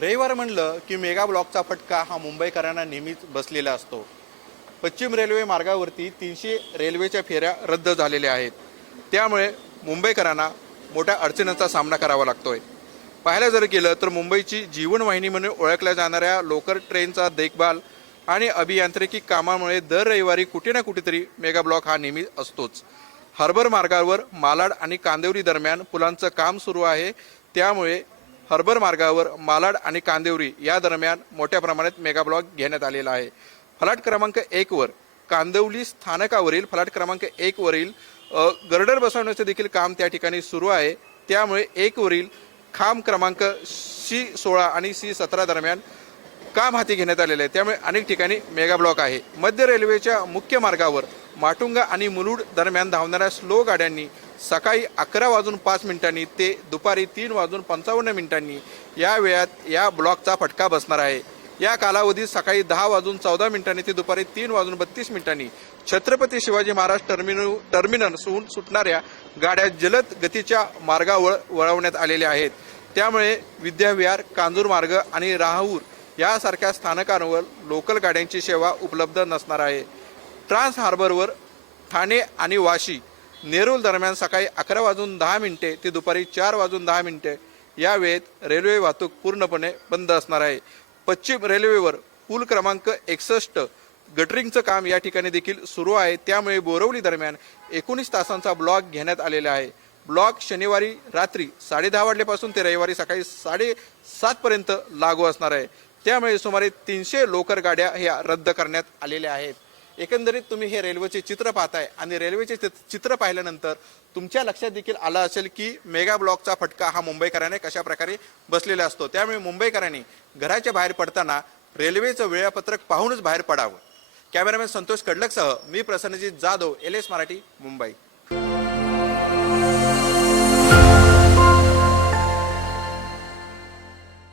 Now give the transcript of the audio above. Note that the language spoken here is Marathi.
रविवार म्हणलं की मेगा ब्लॉकचा फटका हा मुंबईकरांना नेहमीच बसलेला असतो। पश्चिम रेल्वे मार्गावरती 300 रेल्वेच्या फेऱ्या रद्द झालेल्या आहेत। त्यामुळे मुंबईकरांना मोठ्या अडचणींचा सामना करावा लागतोय। पाहायला जर गेलं तर मुंबईची जीवनवाहिनी म्हणून ओळखल्या जाणाऱ्या लोकल ट्रेनचा देखभाल आणि अभियांत्रिकी कामामुळे दर रविवारी कुठे ना कुठेतरी मेगा ब्लॉक हा नेहमी असतोच। हार्बर मार्गावर मालाड आणि कांदिवली दरम्यान पुलांचं काम सुरू आहे। त्यामुळे हार्बर मार्गावर मालाड आणि कांदिवली या दरम्यान मोठ्या प्रमाणात मेगा ब्लॉक घेण्यात आलेला आहे। फलाट क्रमांक 1 वर कांदिवली स्थानकावरील फलाट क्रमांक 1 वरील गर्डर बसवण्याचे देखील काम त्या ठिकाणी सुरू आहे। त्यामुळे 1 वरील खांब क्रमांक C16 आणि C17 दरम्यान काम हाती घेण्यात आलेले आहे। त्यामुळे अनेक ठिकाणी मेगा ब्लॉक आहे। मध्य रेल्वेच्या मुख्य मार्गावर माटुंगा आणि मुलुंड दरम्यान धावणाऱ्या स्लो गाड्यांनी सकाळी 11:05 ते दुपारी 3:55 या वेळात या ब्लॉकचा फटका बसणार आहे। या कालावधीत सकाळी 10:14 ते दुपारी 3:32 छत्रपती शिवाजी महाराज टर्मिनसहून सुटणाऱ्या गाड्या जलद गतीच्या मार्गावर वळवण्यात आलेल्या आहेत। त्यामुळे विद्याविहार, कांजूरमार्ग आणि राहूर यासारख्या स्थानकांवर लोकल गाड्यांची सेवा उपलब्ध नसणार आहे। ट्रान्स हार्बरवर ठाणे आणि वाशी नेरूळ दरम्यान सकाळी 11:10 ते दुपारी 4:10 या वेळेत रेल्वे वाहतूक पूर्णपणे बंद असणार आहे। पश्चिम रेल्वेवर पूल क्रमांक 61 गटरिंगचं काम या ठिकाणी देखील सुरू आहे। त्यामुळे बोरवली दरम्यान 19 तासांचा ब्लॉक घेण्यात आलेला आहे। ब्लॉक शनिवारी रात्री 10:30 वाजल्यापासून ते रविवारी सकाळी 7:30 पर्यंत लागू असणार आहे। त्यामुळे सुमारे 300 लोकल गाड्या ह्या रद्द करण्यात आलेल्या आहेत। एकंदरीत तुम्ही हे रेल्वेचे चित्र पाहताय आणि रेल्वेचे चित्र पाहिल्यानंतर तुमच्या लक्षात देखील आलं असेल की मेगा ब्लॉकचा फटका हा मुंबईकरांना कशा प्रकारे बसलेला असतो। त्यामुळे मुंबईकरांनी घराच्या बाहेर पडताना रेल्वेचं वेळापत्रक पाहूनच बाहेर पडावं। कॅमेरामॅन संतोष कडलकसह मी प्रसन्नजित जाधव, LS मराठी, मुंबई।